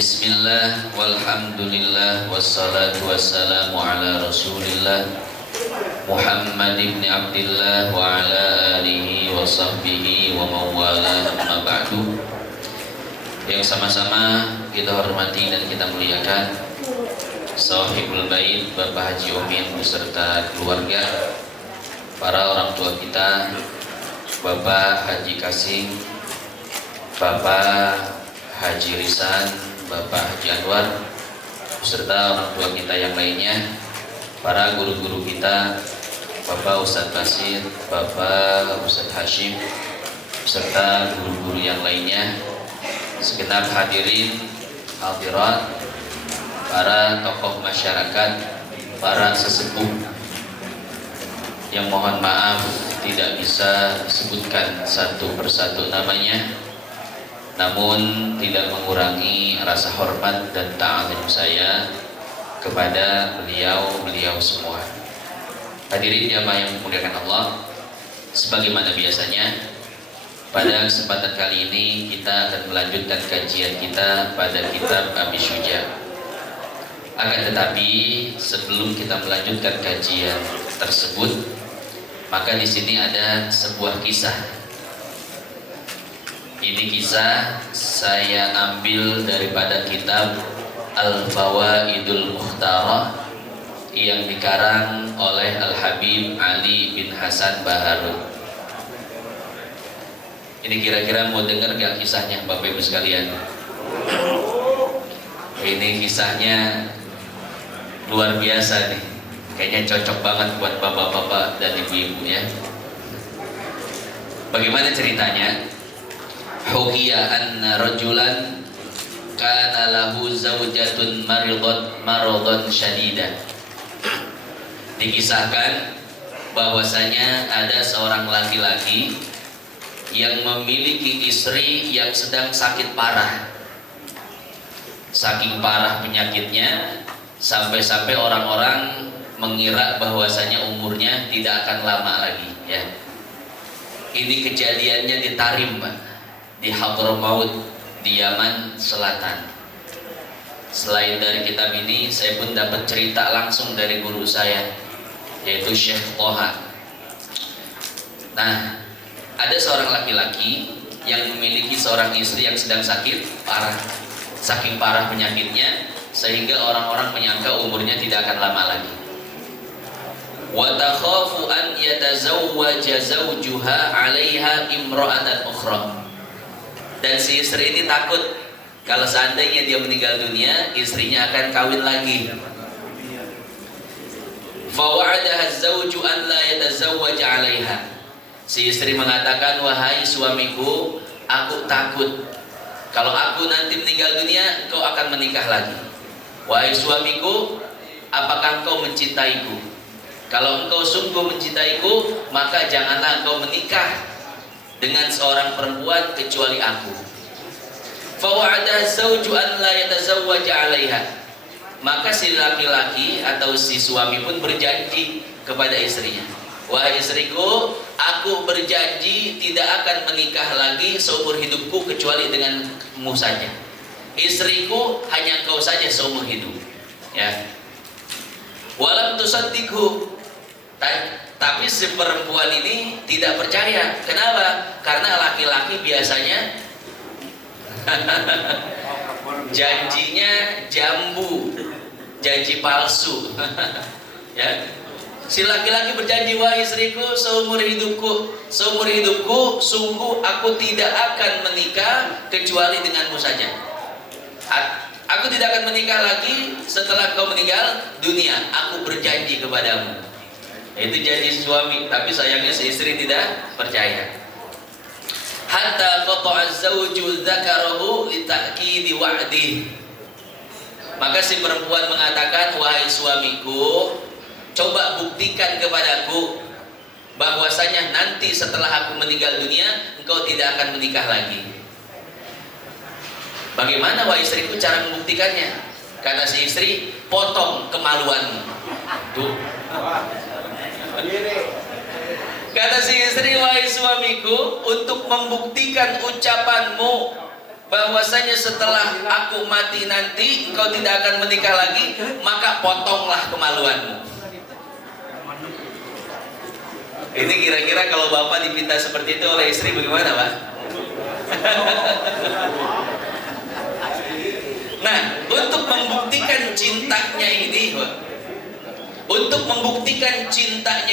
Bismillah, walhamdulillah, wassalatu wassalamu ala rasulillah Muhammad ibn Abdillah wa ala alihi wa sahbihi wa mawala amma ba'du. Yang sama-sama kita hormati dan kita muliakan Sahibul Bait Bapak Haji Omin beserta keluarga, para orang tua kita, Bapak Haji Kasim, Bapak Haji Risan, Bapak Haji Anwar, beserta orang tua kita yang lainnya, para guru-guru kita, Bapak Ustadz Basir, Bapak Ustadz Hashim, beserta guru-guru yang lainnya, segenap hadirin, hadirat, para tokoh masyarakat, para sesepuh yang mohon maaf tidak bisa disebutkan satu persatu namanya, namun tidak mengurangi rasa hormat dan ta'zim saya kepada beliau semua. Hadirin jamaah yang dimuliakan Allah, sebagaimana biasanya pada kesempatan kali ini kita akan melanjutkan kajian kita pada kitab Abi Syuja. Akan tetapi sebelum kita melanjutkan kajian tersebut, maka di sini ada sebuah kisah. Ini kisah saya ambil daripada kitab Al-Fawaidul Mukhtarah yang dikarang oleh Al-Habib Ali bin Hasan Baharun. Ini kira-kira mau dengar gak kisahnya Bapak Ibu sekalian? Ini kisahnya luar biasa nih. Kayaknya cocok banget buat bapak-bapak dan ibu-ibu ya. Bagaimana ceritanya? Hukiya anna rajulan kana lahu zawjatun maradun syadidah. Dikisahkan bahwasanya ada seorang laki-laki yang memiliki istri yang sedang sakit parah. Saking parah penyakitnya sampai-sampai orang-orang mengira bahwasanya umurnya tidak akan lama lagi ya. Ini kejadiannya di Tarim, Pak, di Hadramaut di Yaman Selatan. Selain dari kitab ini, saya pun dapat cerita langsung dari guru saya, yaitu Syekh Toha. Nah, ada seorang laki-laki yang memiliki seorang istri yang sedang sakit parah. Saking parah penyakitnya sehingga orang-orang menyangka umurnya tidak akan lama lagi. Wa takhafu an yatazawwaja zawjuha 'alaiha imra'atan ukhra. Dan si istri ini takut kalau seandainya dia meninggal dunia, istrinya akan kawin lagi. Fa wa'adaha az-zawju an la yatazawwaja 'alaiha. Si istri mengatakan, "Wahai suamiku, aku takut kalau aku nanti meninggal dunia, kau akan menikah lagi. Wahai suamiku, apakah engkau mencintaiku? Kalau engkau sungguh mencintaiku, maka janganlah engkau menikah dengan seorang perempuan kecuali aku." Fa wa'ada az-zawju an la yatazawwaja 'alaiha. Maka si laki-laki atau si suami pun berjanji kepada istrinya, "Wahai istriku, aku berjanji tidak akan menikah lagi seumur hidupku kecuali denganmu saja. Istriku hanya engkau saja seumur hidup." Ya. Walam tusaddiqhu. Tapi si perempuan ini tidak percaya. Kenapa? Karena laki-laki biasanya janjinya jambu, janji palsu. Ya. Si laki-laki berjanji, "Wahai istriku, seumur hidupku sungguh aku tidak akan menikah kecuali denganmu saja. Aku tidak akan menikah lagi setelah kau meninggal dunia. Aku berjanji kepadamu." Itu janji suami, tapi sayangnya si istri tidak percaya. Hatta qata'a az-zawju dzakarahu li ta'kidi wa'dihi. Maka si perempuan mengatakan, "Wahai suamiku, coba buktikan kepadaku bahwasanya nanti setelah aku meninggal dunia engkau tidak akan menikah lagi." Bagaimana wahai istriku cara membuktikannya? Kata si istri, "Potong kemaluanmu." Tuh. Kata si istri, "Wahai suamiku, untuk membuktikan ucapanmu bahwasanya setelah aku mati nanti engkau tidak akan menikah lagi, maka potonglah kemaluanmu. Ini kira-kira kalau bapak diminta seperti itu oleh istri bagaimana, Pak? Nah, untuk membuktikan cintanya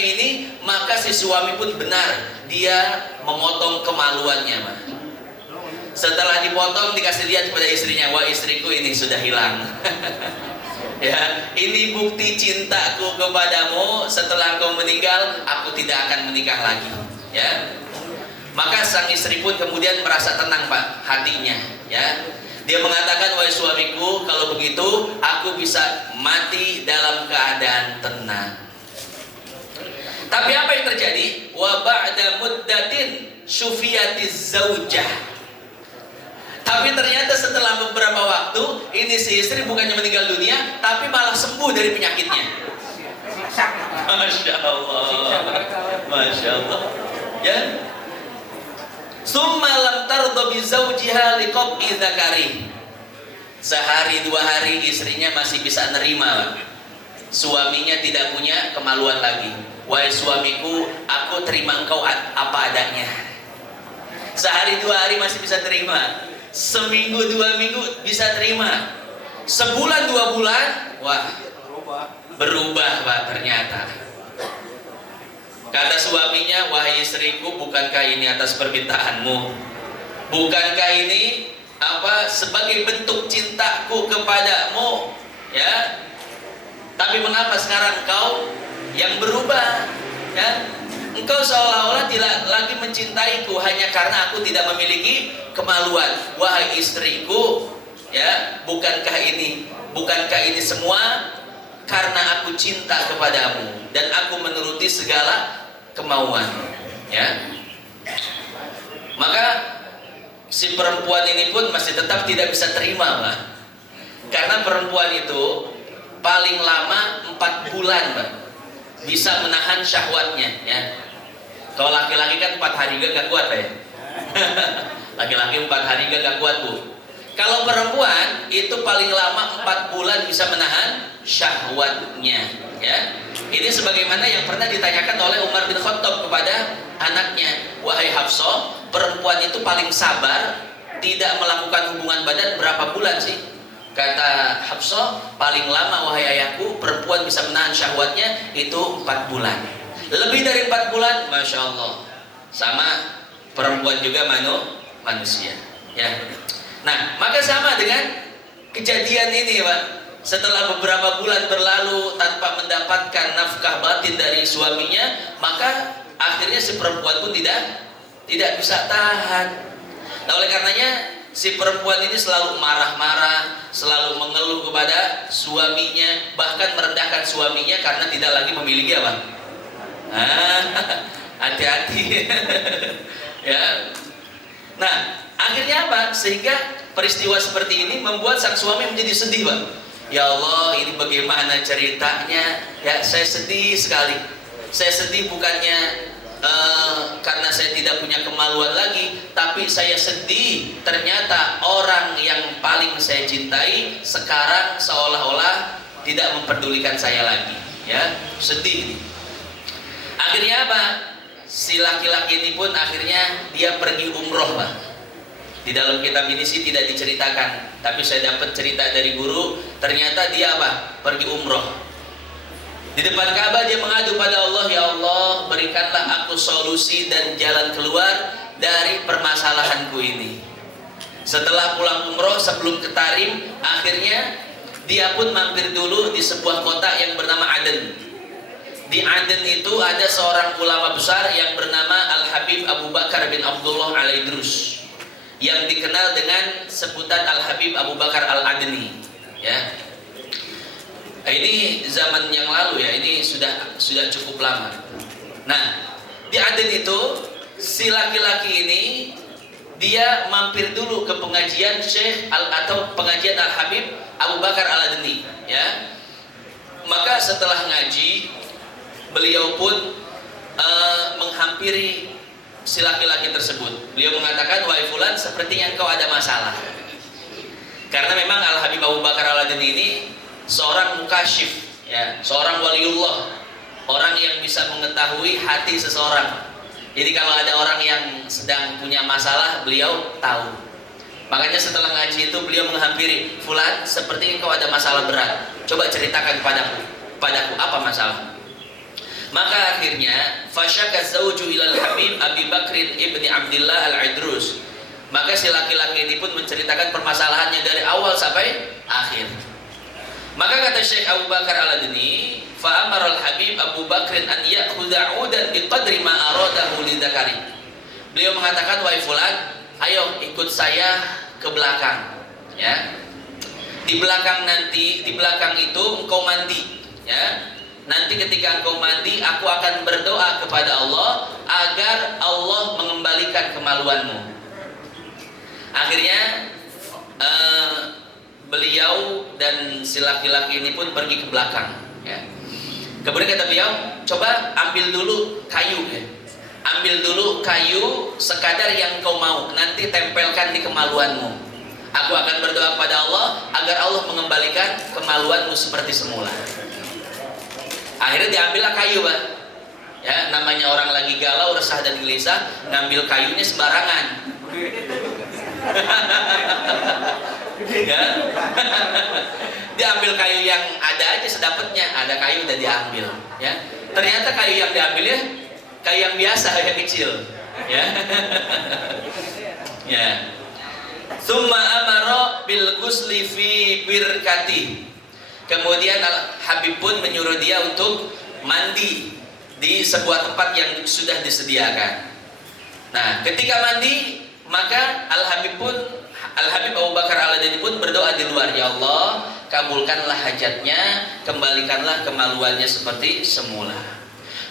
ini, maka si suami pun benar, dia memotong kemaluannya, Pak. Setelah dipotong dikasih lihat kepada istrinya, wah istriku ini sudah hilang. Ya, ini bukti cintaku kepadamu. Setelah kau meninggal, aku tidak akan menikah lagi. Ya, maka sang istri pun kemudian merasa tenang, Pak, hatinya. Ya, dia mengatakan, wahai suamiku, kalau begitu aku bisa mati dalam keadaan tenang. Tapi apa yang terjadi? Wa ba'da muddatin syufiyatiz zaujah. Tapi ternyata setelah beberapa waktu, ini si istri bukannya meninggal dunia, tapi malah sembuh dari penyakitnya. Masya Allah, Masya Allah. Ya. Summa lam tarda bi zawjiha liqab'i dzakari. Sehari dua hari istrinya masih bisa nerima, suaminya tidak punya kemaluan lagi. Wahai suamiku, aku terima engkau apa adanya. Sehari dua hari masih bisa terima. Seminggu dua minggu bisa terima. Sebulan dua bulan, wah, berubah, Pak, ternyata. Kata suaminya, wahai istriku, bukankah ini atas permintaanmu? Bukankah ini sebagai bentuk cintaku kepadamu? Ya. Tapi mengapa sekarang engkau yang berubah? Ya. Engkau seolah-olah tidak lagi mencintaiku hanya karena aku tidak memiliki kemaluan. Wahai istriku, ya, bukankah ini semua karena aku cinta kepadamu dan aku menuruti segala kemauan, ya. Maka si perempuan ini pun masih tetap tidak bisa terima, Pak. Karena perempuan itu paling lama 4 bulan, Pak, bisa menahan syahwatnya, ya. Kalau laki-laki kan 4 hari gak kuat, ya. Laki-laki 4 hari gak kuat, Bu. Kalau perempuan itu paling lama 4 bulan bisa menahan syahwatnya, ya. Ini sebagaimana yang pernah ditanyakan oleh Umar bin Khattab kepada anaknya, wahai Hafsah, perempuan itu paling sabar tidak melakukan hubungan badan berapa bulan sih? Kata Hafsah, paling lama wahai ayahku, perempuan bisa menahan syahwatnya itu 4 bulan. Lebih dari 4 bulan, Masya Allah, sama perempuan juga manusia, ya. Nah, maka sama dengan kejadian ini, Pak. Setelah beberapa bulan berlalu tanpa mendapatkan nafkah batin dari suaminya, maka akhirnya si perempuan pun tidak bisa tahan. Nah, oleh karenanya si perempuan ini selalu marah-marah, selalu mengeluh kepada suaminya, bahkan merendahkan suaminya karena tidak lagi memiliki apa? Hati-hati. Ya. Nah, akhirnya apa? Sehingga peristiwa seperti ini membuat sang suami menjadi sedih, Pak. Ya Allah, ini bagaimana ceritanya? Ya, saya sedih sekali. Saya sedih bukannya karena saya tidak punya kemaluan lagi, tapi saya sedih ternyata orang yang paling saya cintai sekarang seolah-olah tidak memperdulikan saya lagi. Ya, sedih. Akhirnya apa? Si laki-laki ini pun akhirnya dia pergi umroh, Pak. Di dalam kitab ini sih tidak diceritakan, tapi saya dapat cerita dari guru, ternyata dia apa? Pergi umroh. Di depan Ka'bah dia mengadu pada Allah, ya Allah, berikanlah aku solusi dan jalan keluar dari permasalahanku ini. Setelah pulang umroh, sebelum ke Tarim, akhirnya dia pun mampir dulu di sebuah kota yang bernama Aden. Di Aden itu ada seorang ulama besar yang bernama Al-Habib Abu Bakar bin Abdullah Al-Idrus, yang dikenal dengan sebutan Al-Habib Abu Bakar Al-Adni, ya. Ini zaman yang lalu, ya, ini sudah cukup lama. Nah, di Aden itu si laki-laki ini dia mampir dulu ke pengajian Syekh atau pengajian Al-Habib Abu Bakar Al-Adni, ya. Maka setelah ngaji, beliau pun menghampiri si laki-laki tersebut. Beliau mengatakan, wahai fulan, sepertinya engkau ada masalah. Karena memang Al Habib Abu Bakar Al-Adani ini seorang mukasyif, ya, seorang waliullah, orang yang bisa mengetahui hati seseorang. Jadi kalau ada orang yang sedang punya masalah, beliau tahu. Makanya setelah ngaji itu beliau menghampiri, fulan, seperti engkau ada masalah berat. Coba ceritakan padaku apa masalah. Maka akhirnya fasyaka zawju ilal Habib Abi Bakrin ibni Abdillah al-Idrus. Maka si laki-laki ini pun menceritakan permasalahannya dari awal sampai akhir. Maka kata Syekh Abu Bakar Al-Adani, fa amara al-Habib Abu Bakrin an ya'khudha 'udan bi qadri ma aradahu lidzakari. Beliau mengatakan, wahai fulan, ayo ikut saya ke belakang, ya. Di belakang itu engkau mandi, ya. Nanti ketika engkau mandi, aku akan berdoa kepada Allah agar Allah mengembalikan kemaluanmu. Akhirnya beliau dan si laki-laki ini pun pergi ke belakang, ya. Kemudian kata beliau, coba ambil dulu kayu, ya. Ambil dulu kayu sekadar yang kau mau, nanti tempelkan di kemaluanmu. Aku akan berdoa kepada Allah agar Allah mengembalikan kemaluanmu seperti semula. Akhirnya diambillah kayu, Pak. Ya, namanya orang lagi galau, resah dan gelisah, ngambil kayunya sembarangan. Ya. Diambil kayu yang ada aja sedapatnya, ada kayu udah diambil, ya. Ternyata kayu yang diambil ya kayu yang biasa, yang kecil, ya. Ya. Summa amara bil ghusli fi birkati. Kemudian Habib pun menyuruh dia untuk mandi di sebuah tempat yang sudah disediakan. Nah, ketika mandi, maka Al Habib Abu Bakar Al-Adani pun berdoa di luar, ya Allah, kabulkanlah hajatnya, kembalikanlah kemaluannya seperti semula.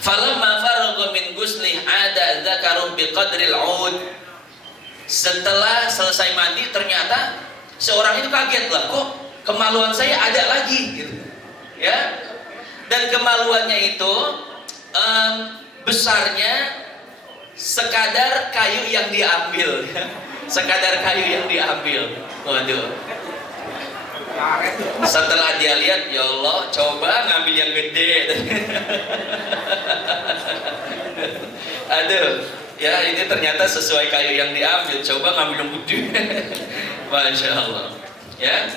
Falamma faragha min ghusli ada dzakaru biqadril 'ud. Setelah selesai mandi, ternyata seorang itu kaget, lah, kok kemaluan saya ada lagi, gitu, ya. Dan kemaluannya itu besarnya sekadar kayu yang diambil, ya. Sekadar kayu yang diambil. Waduh. Setelah dia lihat, ya Allah, coba ngambil yang gede. Aduh, ya ini ternyata sesuai kayu yang diambil. Coba ngambil yang gede. Masya Allah, ya.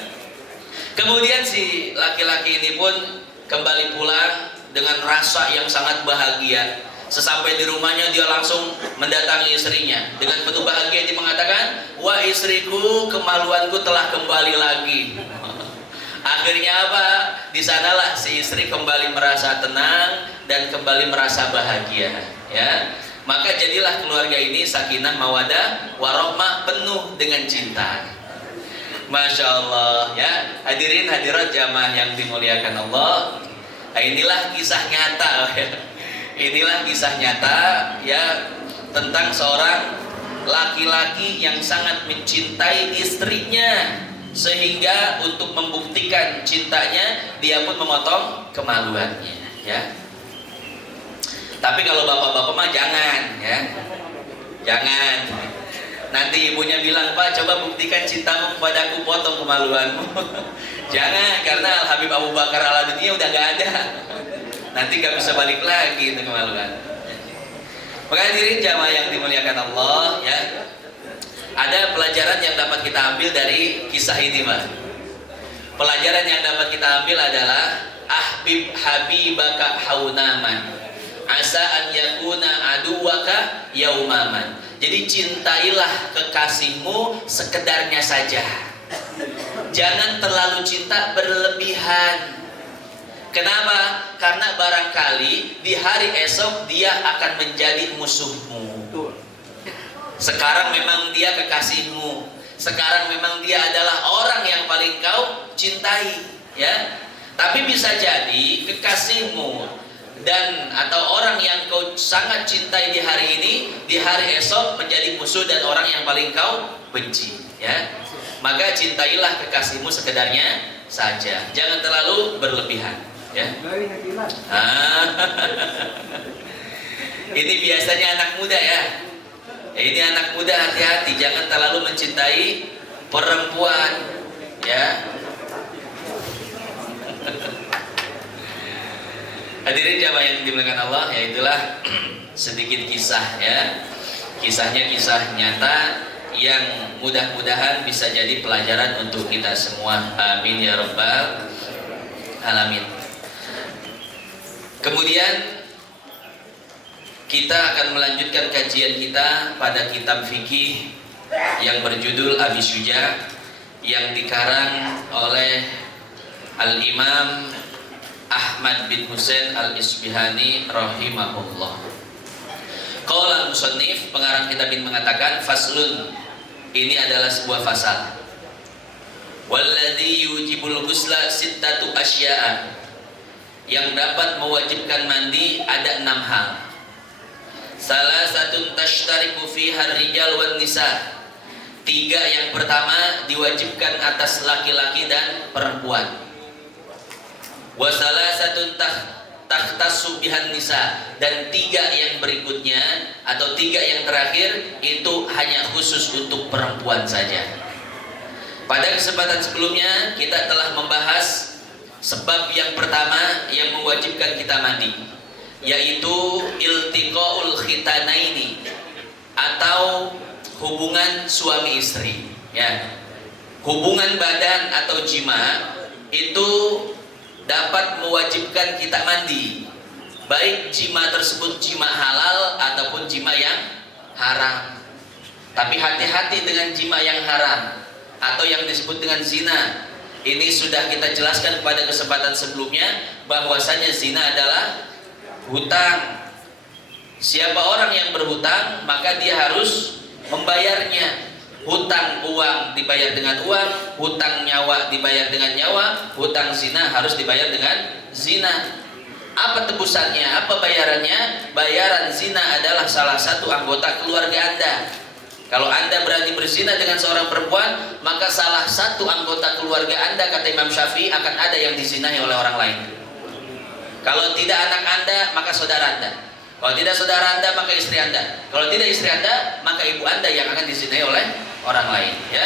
Kemudian si laki-laki ini pun kembali pulang dengan rasa yang sangat bahagia. Sesampai di rumahnya dia langsung mendatangi istrinya dengan penuh bahagia. Dia mengatakan, wah istriku, kemaluanku telah kembali lagi. Akhirnya apa? Di sanalah si istri kembali merasa tenang dan kembali merasa bahagia, ya. Maka jadilah keluarga ini sakinah mawadah warahmah, penuh dengan cinta. Masya Allah, ya. Hadirin hadirat jamaah yang dimuliakan Allah. Nah, inilah kisah nyata, ya. Inilah kisah nyata, ya, tentang seorang laki-laki yang sangat mencintai istrinya, sehingga untuk membuktikan cintanya dia pun memotong kemaluannya, ya. Tapi kalau bapak-bapak mah jangan, ya. Jangan. Nanti ibunya bilang, Pak, coba buktikan cintamu kepadaku, potong kemaluanmu. Jangan, karena Al Habib Abu Bakar Al-Adani udah gak ada. Nanti gak bisa balik lagi untuk kemaluan. Maka hadirin jamaah yang dimuliakan Allah, ya. Ada pelajaran yang dapat kita ambil dari kisah ini, Pak. Pelajaran yang dapat kita ambil adalah ahbib habibaka haunaman, asa an yakuna aduwaka yaumaman. Jadi cintailah kekasihmu sekedarnya saja. Jangan terlalu cinta berlebihan. Kenapa? Karena barangkali di hari esok dia akan menjadi musuhmu. Sekarang memang dia kekasihmu, sekarang memang dia adalah orang yang paling kau cintai, ya. Tapi bisa jadi kekasihmu dan atau orang yang kau sangat cintai di hari ini, di hari esok menjadi musuh dan orang yang paling kau benci, ya. Maka cintailah kekasihmu sekedarnya saja, jangan terlalu berlebihan, ya. Ini biasanya anak muda, ya. Ini anak muda hati-hati, jangan terlalu mencintai perempuan, ya. Hadirin jamaah yang dimuliakan Allah, ya itulah sedikit kisah, ya. Kisahnya kisah nyata yang mudah-mudahan bisa jadi pelajaran untuk kita semua. Amin ya rabbal alamin. Kemudian kita akan melanjutkan kajian kita pada kitab fikih yang berjudul Abi Syuja yang dikarang oleh Al-Imam Ahmad bin Husain Al-Isbihani rahimahullah. Qala al-musannif, pengarang kitab ini mengatakan, faslun, ini adalah sebuah fasal. Walladzi yujibul ghusla sittatu asya'a, yang dapat mewajibkan mandi ada 6 hal. Salah satu tashtariku fiha rijal wan nisa, 3 yang pertama diwajibkan atas laki-laki dan perempuan. Wa salah satu takhtassu bihan nisa, dan 3 yang berikutnya atau 3 yang terakhir itu hanya khusus untuk perempuan saja. Pada kesempatan sebelumnya kita telah membahas sebab yang pertama yang mewajibkan kita mandi, yaitu iltiqaul khitanaini, atau hubungan suami istri, ya. Hubungan badan atau jima itu dapat mewajibkan kita mandi, baik jima tersebut jima halal ataupun jima yang haram. Tapi hati-hati dengan jima yang haram atau yang disebut dengan zina. Ini sudah kita jelaskan pada kesempatan sebelumnya, bahwasanya zina adalah hutang. Siapa orang yang berhutang, maka dia harus membayarnya. Hutang uang dibayar dengan uang, hutang nyawa dibayar dengan nyawa, hutang zina harus dibayar dengan zina. Apa tebusannya? Apa bayarannya? Bayaran zina adalah salah satu anggota keluarga Anda. Kalau Anda berani berzina dengan seorang perempuan, maka salah satu anggota keluarga Anda, kata Imam Syafi'i, akan ada yang dizinai oleh orang lain. Kalau tidak anak Anda, maka saudara Anda. Kalau tidak saudara Anda, maka istri Anda. Kalau tidak istri Anda, maka ibu Anda yang akan dizinai oleh orang lain, ya.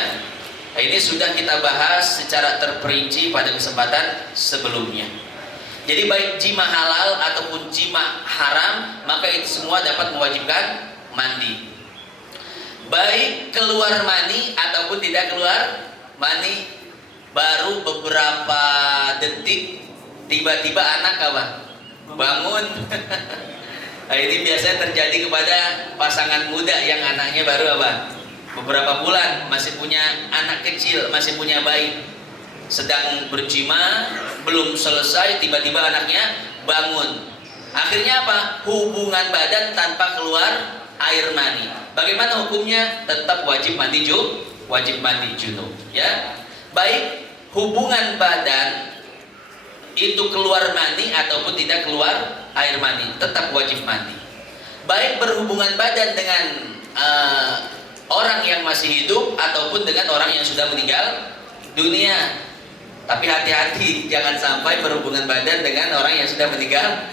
Nah, ini sudah kita bahas secara terperinci pada kesempatan sebelumnya. Jadi baik jima halal ataupun jima haram, maka itu semua dapat mewajibkan mandi. Baik keluar mani ataupun tidak keluar mani, baru beberapa detik tiba-tiba anak apa? Bangun. Nah, ini biasanya terjadi kepada pasangan muda yang anaknya baru apa? Beberapa bulan, masih punya anak kecil, masih punya bayi, sedang berjima, belum selesai, tiba-tiba anaknya bangun. Akhirnya apa? Hubungan badan tanpa keluar air mani. Bagaimana hukumnya? Tetap wajib mandi junub, ya. Baik hubungan badan itu keluar mani ataupun tidak keluar air mani, tetap wajib mandi. Baik berhubungan badan dengan orang yang masih hidup ataupun dengan orang yang sudah meninggal dunia. Tapi hati-hati, jangan sampai berhubungan badan dengan orang yang sudah meninggal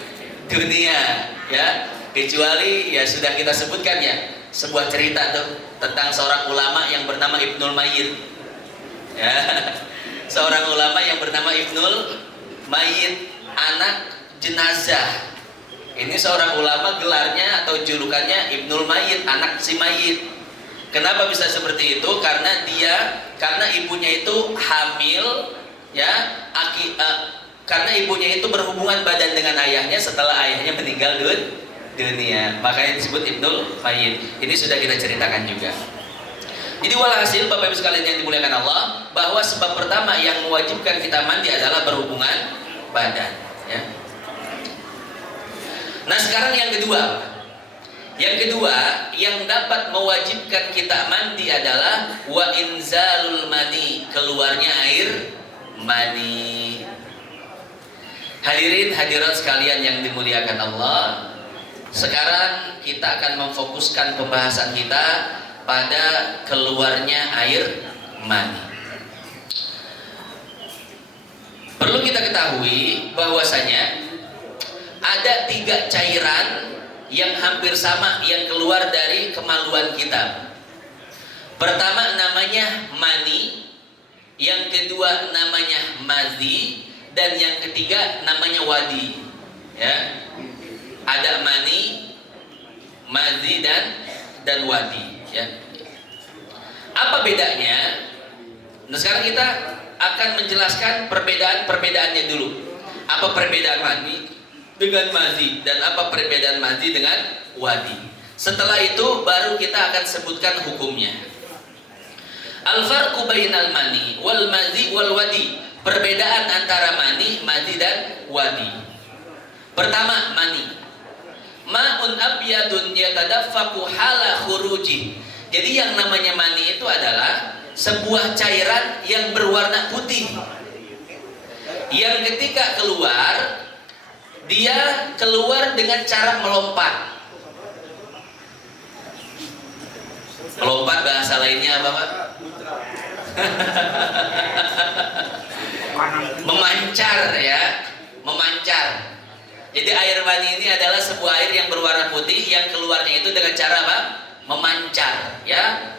dunia, ya. Kecuali ya sudah kita sebutkan, ya, sebuah cerita tuh tentang seorang ulama yang bernama Ibnul Mayyit, ya. Seorang ulama yang bernama Ibnul Mayyit, anak jenazah. Ini seorang ulama, gelarnya atau julukannya Ibnul Mayyit, anak si mayit. Kenapa bisa seperti itu? Karena ibunya itu hamil, ya, karena ibunya itu berhubungan badan dengan ayahnya setelah ayahnya meninggal dunia, makanya disebut Ibnul Mayyit. Ini sudah kita ceritakan juga. Jadi walhasil Bapak Ibu sekalian yang dimuliakan Allah, bahwa sebab pertama yang mewajibkan kita mandi adalah berhubungan badan, ya. Nah sekarang yang kedua, yang dapat mewajibkan kita mandi adalah wa inzalul mani, keluarnya air mani. Hadirin hadirat sekalian yang dimuliakan Allah, sekarang kita akan memfokuskan pembahasan kita pada keluarnya air mani. Perlu kita ketahui bahwasanya ada 3 cairan yang hampir sama yang keluar dari kemaluan kita. Pertama namanya mani, yang kedua namanya mazi, dan yang ketiga namanya wadi. Ya, ada mani, mazi dan wadi. Ya. Apa bedanya? Nah sekarang kita akan menjelaskan perbedaan-perbedaannya dulu. Apa perbedaan mani dengan mazi dan apa perbedaan mazi dengan wadi. Setelah itu baru kita akan sebutkan hukumnya. Al-farqu bainal mani wal mazi wal wadi. Perbedaan antara mani, mazi dan wadi. Pertama, mani. Ma'un abyadun yatadaffaqu hala khuruji. Jadi yang namanya mani itu adalah sebuah cairan yang berwarna putih. Yang ketika keluar, dia keluar dengan cara melompat. Melompat bahasa lainnya apa, Pak? Memancar, ya, memancar. Jadi air mani ini adalah sebuah air yang berwarna putih yang keluarnya itu dengan cara apa? Memancar, ya,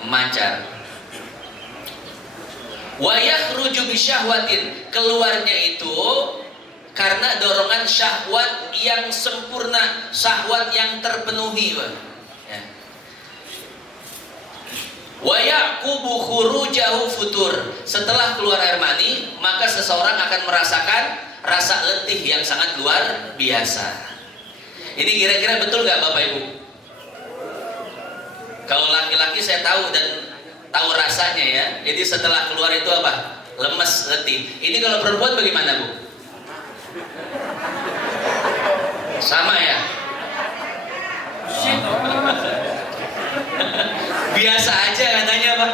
memancar. Wa yakhruju bisyahwatin, keluarnya itu karena dorongan syahwat yang sempurna, syahwat yang terpenuhi, Pak. Ya. Wa yaqubu khurujahu futur. Setelah keluar air mani, maka seseorang akan merasakan rasa letih yang sangat luar biasa. Ini kira-kira betul nggak Bapak Ibu? Kalau laki-laki saya tahu dan tahu rasanya, ya. Jadi setelah keluar itu apa? Lemes, letih. Ini kalau perempuan bagaimana, Bu? Sama, ya? Biasa aja katanya, Pak.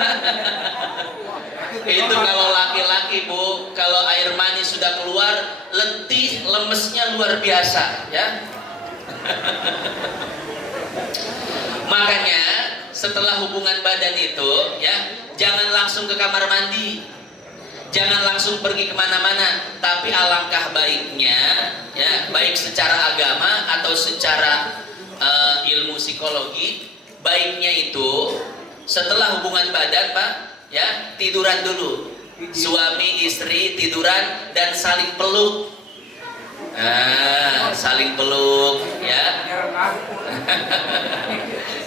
Itu kalau laki-laki, Bu, kalau air mani sudah keluar, letih, lemesnya luar biasa, ya. Makanya setelah hubungan badan itu, ya, jangan langsung ke kamar mandi, jangan langsung pergi kemana-mana. Tapi alangkah baiknya, ya, baik secara agama atau secara ilmu psikologi, baiknya itu setelah hubungan badan, Pak, ya, tiduran dulu. Suami istri tiduran dan saling peluk. Saling peluk, ya.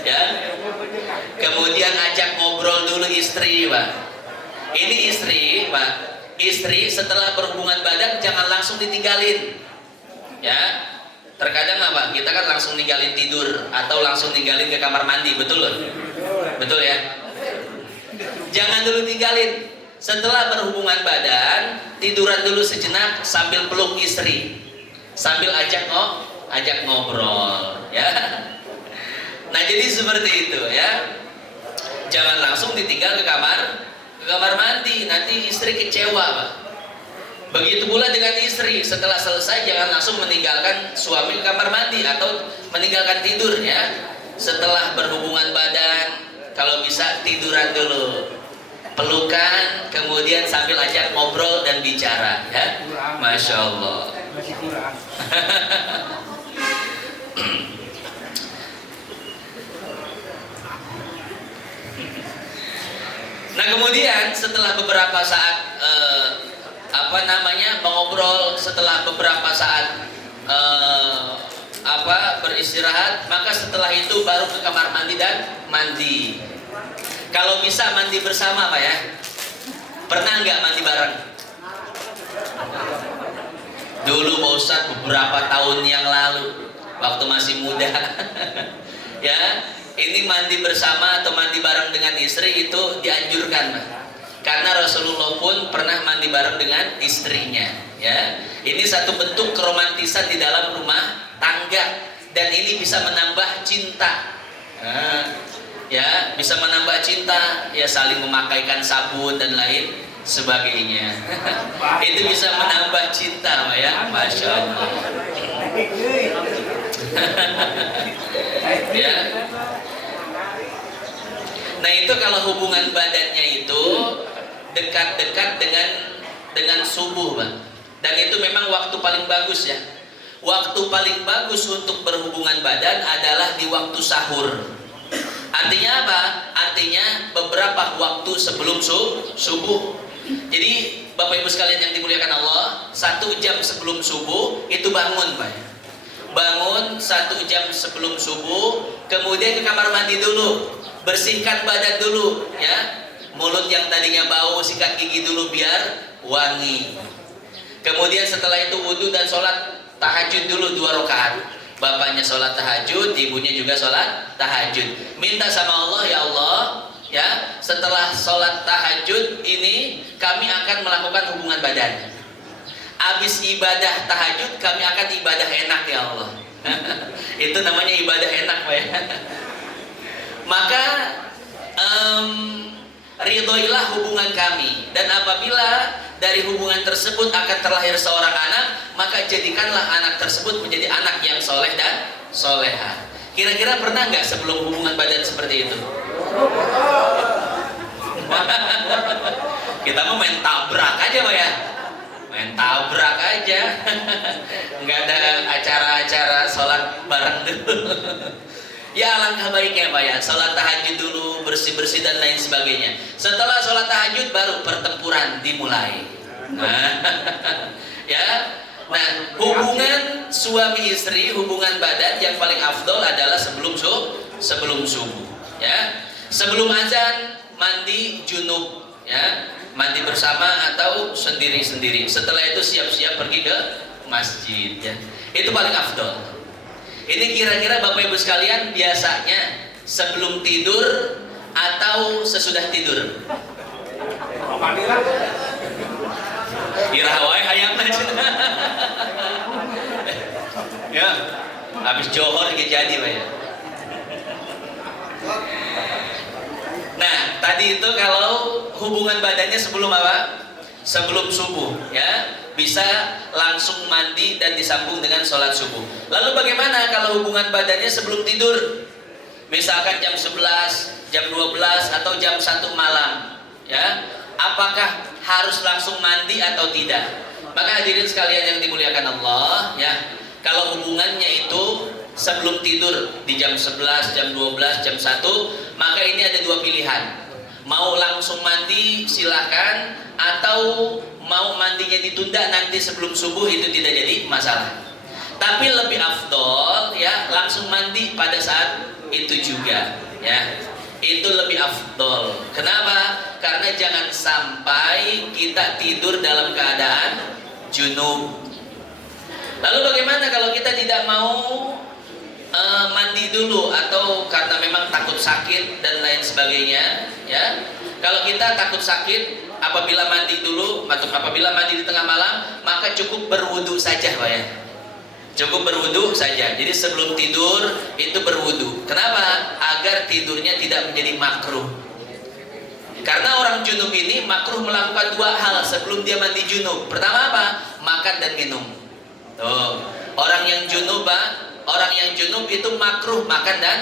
Ya. Kemudian ajak ngobrol dulu istri, Pak. Ini istri, Pak. Istri setelah berhubungan badan jangan langsung ditinggalin. Ya. Terkadang apa? Kita kan langsung ninggalin tidur atau langsung ninggalin ke kamar mandi, betul loh? Betul, ya? Jangan dulu tinggalin. Setelah berhubungan badan, tiduran dulu sejenak sambil peluk istri. Sambil ajak ngobrol, ya. Nah, jadi seperti itu, ya. Jangan langsung ditinggal ke kamar mandi, nanti istri kecewa, Pak. Begitu pula dengan istri, setelah selesai jangan langsung meninggalkan suami ke kamar mandi atau meninggalkan tidur, ya. Setelah berhubungan badan, kalau bisa tiduran dulu, pelukan, kemudian sambil ajak ngobrol dan bicara, ya. Masya Allah. Nah, kemudian setelah beberapa saat mengobrol, setelah beberapa saat beristirahat, maka setelah itu baru ke kamar mandi dan mandi. Kalau bisa mandi bersama, Pak, ya. Pernah nggak mandi bareng? Dulu Pak Ustadz beberapa tahun yang lalu, waktu masih muda. Ya, ini mandi bersama atau mandi bareng dengan istri itu dianjurkan, Pak. Karena Rasulullah pun pernah mandi bareng dengan istrinya, ya. Ini satu bentuk keromantisan di dalam rumah tangga dan ini bisa menambah cinta. Ya, bisa menambah cinta, ya, saling memakaikan sabun dan lain sebagainya. Itu bisa menambah cinta, Pak, ya. Masya Allah. Ya. Nah, itu kalau hubungan badannya itu dekat-dekat dengan subuh, Pak. Dan itu memang waktu paling bagus, ya. waktu paling bagus untuk berhubungan badan adalah di waktu sahur. Artinya apa? Artinya beberapa waktu sebelum subuh. Jadi Bapak Ibu sekalian yang dimuliakan Allah, 1 jam sebelum subuh itu bangun, Pak. Bangun 1 jam sebelum subuh, kemudian ke kamar mandi dulu, bersihkan badan dulu, ya. Mulut yang tadinya bau, sikat gigi dulu biar wangi. Kemudian setelah itu wudhu dan sholat tahajud dulu 2 rakaat. Bapaknya sholat tahajud, ibunya juga sholat tahajud. Minta sama Allah, ya Allah, ya, setelah sholat tahajud ini kami akan melakukan hubungan badan. Habis ibadah tahajud kami akan ibadah enak, ya Allah. Itu namanya ibadah enak, Pak, ya. Maka ridhoilah hubungan kami, dan apabila dari hubungan tersebut akan terlahir seorang anak, maka jadikanlah anak tersebut menjadi anak yang soleh dan soleha. Kira-kira pernah nggak sebelum hubungan badan seperti itu? Kita mau main tabrak aja, Pak, ya. Main tabrak aja. Nggak ada acara-acara sholat bareng dulu. Ya alangkah baiknya, Pak, ya, sholat tahajud dulu, bersih-bersih dan lain sebagainya. Setelah sholat tahajud baru pertempuran dimulai. Nah, ya, nah, hubungan suami istri, hubungan badan yang paling afdol adalah sebelum subuh, ya. Sebelum azan mandi junub, ya, mandi bersama atau sendiri-sendiri. Setelah itu siap-siap pergi ke masjid, ya. Itu paling afdol. Ini kira-kira Bapak Ibu sekalian biasanya sebelum tidur atau sesudah tidur? Irahawai hayang aja. Ya, habis johor jadi, Pak, ya. Nah, tadi itu kalau hubungan badannya sebelum apa? Sebelum subuh, ya. Bisa langsung mandi dan disambung dengan sholat subuh. Lalu bagaimana kalau hubungan badannya sebelum tidur? Misalkan jam 11, jam 12 atau jam 1 malam, ya. Apakah harus langsung mandi atau tidak? Maka hadirin sekalian yang dimuliakan Allah, ya. Kalau hubungannya itu sebelum tidur di jam 11, jam 12, jam 1, maka ini ada 2 pilihan. Mau langsung mandi silahkan, atau mau mandinya ditunda nanti sebelum subuh, itu tidak jadi masalah. Tapi lebih afdol, ya, langsung mandi pada saat itu juga, ya. Itu lebih afdol. Kenapa? Karena jangan sampai kita tidur dalam keadaan junub. Lalu bagaimana kalau kita tidak mau mandi dulu, atau karena memang takut sakit dan lain sebagainya, ya. Kalau kita takut sakit, apabila mandi dulu atau apabila mandi di tengah malam, maka cukup berwudu saja, Pak, ya. Cukup berwudu saja. Jadi sebelum tidur itu berwudu. Kenapa? Agar tidurnya tidak menjadi makruh. Karena orang junub ini makruh melakukan 2 hal sebelum dia mandi junub. Pertama apa? Makan dan minum. Tuh. Orang yang junub, Pak, orang yang junub itu makruh makan dan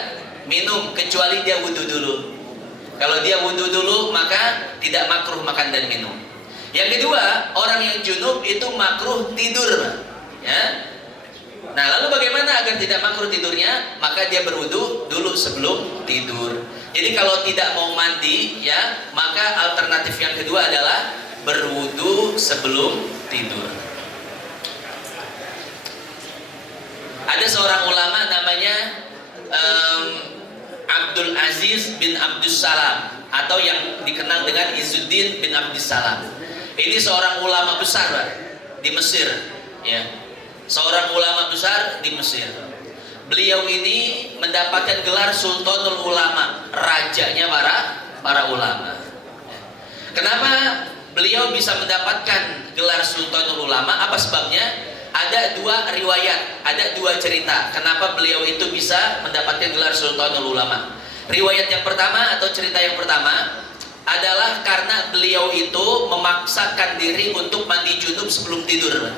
minum kecuali dia wudu dulu. Kalau dia wudu dulu maka tidak makruh makan dan minum. Yang kedua, orang yang junub itu makruh tidur, ya. Nah, lalu bagaimana agar tidak makruh tidurnya? Maka dia berwudu dulu sebelum tidur. Jadi kalau tidak mau mandi, ya, maka alternatif yang kedua adalah berwudu sebelum tidur. Ada seorang ulama namanya Abdul Aziz bin Abdus Salam, atau yang dikenal dengan Izzuddin bin Abdus Salam. Ini seorang ulama besar, Pak, di Mesir, ya. Seorang ulama besar di Mesir. Beliau ini mendapatkan gelar Sultanul Ulama, rajanya para ulama. Kenapa beliau bisa mendapatkan gelar Sultanul Ulama? Apa sebabnya? Ada 2 riwayat, ada 2 cerita kenapa beliau itu bisa mendapatkan gelar Sultanul Ulama. Riwayat yang pertama atau cerita yang pertama adalah karena beliau itu memaksakan diri untuk mandi junub sebelum tidur.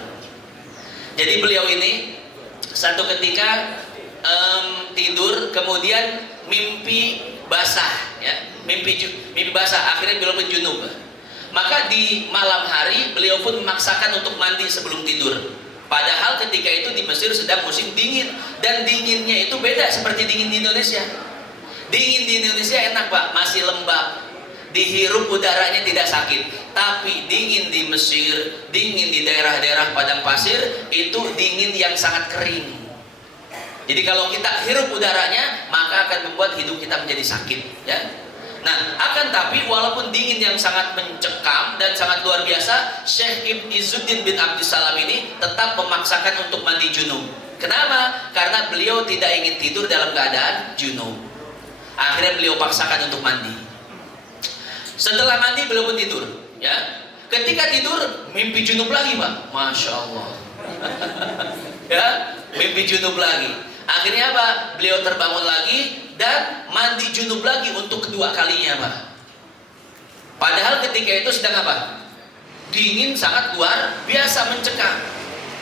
Jadi beliau ini satu ketika tidur, kemudian mimpi basah, ya, mimpi basah, akhirnya beliau junub. Maka di malam hari beliau pun memaksakan untuk mandi sebelum tidur. Padahal ketika itu di Mesir sedang musim dingin, dan dinginnya itu beda seperti dingin di Indonesia. Dingin di Indonesia enak Pak, masih lembab, dihirup udaranya tidak sakit. Tapi dingin di Mesir, dingin di daerah-daerah padang pasir, itu dingin yang sangat kering. Jadi kalau kita hirup udaranya, maka akan membuat hidup kita menjadi sakit, ya. Nah, akan tapi walaupun dingin yang sangat mencekam dan sangat luar biasa, Syekh Ibn Izzuddin bin Abdussalam ini tetap memaksakan untuk mandi junub. Kenapa? Karena beliau tidak ingin tidur dalam keadaan junub. Akhirnya beliau paksakan untuk mandi. Setelah mandi beliau pun tidur, ya. Ketika tidur mimpi junub lagi, Pak. Masya Allah. Ya, mimpi junub lagi. Akhirnya apa? Beliau terbangun lagi dan mandi junub lagi untuk kedua kalinya, Pak. Padahal ketika itu sedang apa? Dingin sangat luar biasa, mencekam.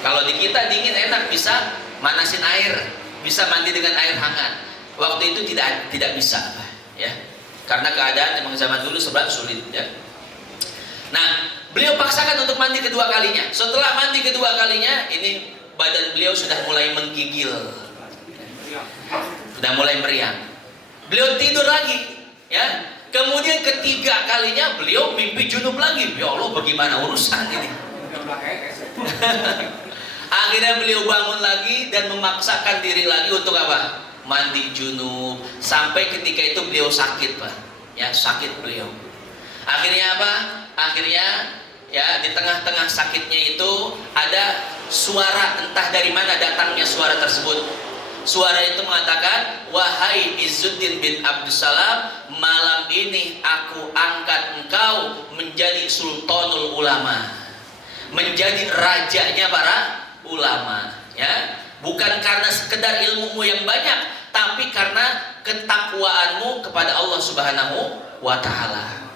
Kalau di kita dingin enak, bisa manasin air, bisa mandi dengan air hangat. Waktu itu tidak bisa, Pak, ya. Karena keadaan memang zaman dulu sebab sulit, ya. Nah, beliau paksakan untuk mandi kedua kalinya. Setelah mandi kedua kalinya, ini badan beliau sudah mulai menggigil, sudah mulai meriang. Beliau tidur lagi, ya. Kemudian ketiga kalinya beliau mimpi junub lagi. Ya Allah, bagaimana urusan ini? Akhirnya beliau bangun lagi dan memaksakan diri lagi untuk apa? Mandi junub. Sampai ketika itu beliau sakit, Pak. Ya, sakit beliau. Akhirnya apa? Akhirnya, ya, di tengah-tengah sakitnya itu ada suara, entah dari mana datangnya suara tersebut. Suara itu mengatakan, wahai Izzuddin bin Abdussalam, malam ini aku angkat engkau menjadi sultanul ulama, menjadi rajanya para ulama, ya. Bukan karena sekedar ilmumu yang banyak, tapi karena ketakwaanmu kepada Allah Subhanahu wa Ta'ala.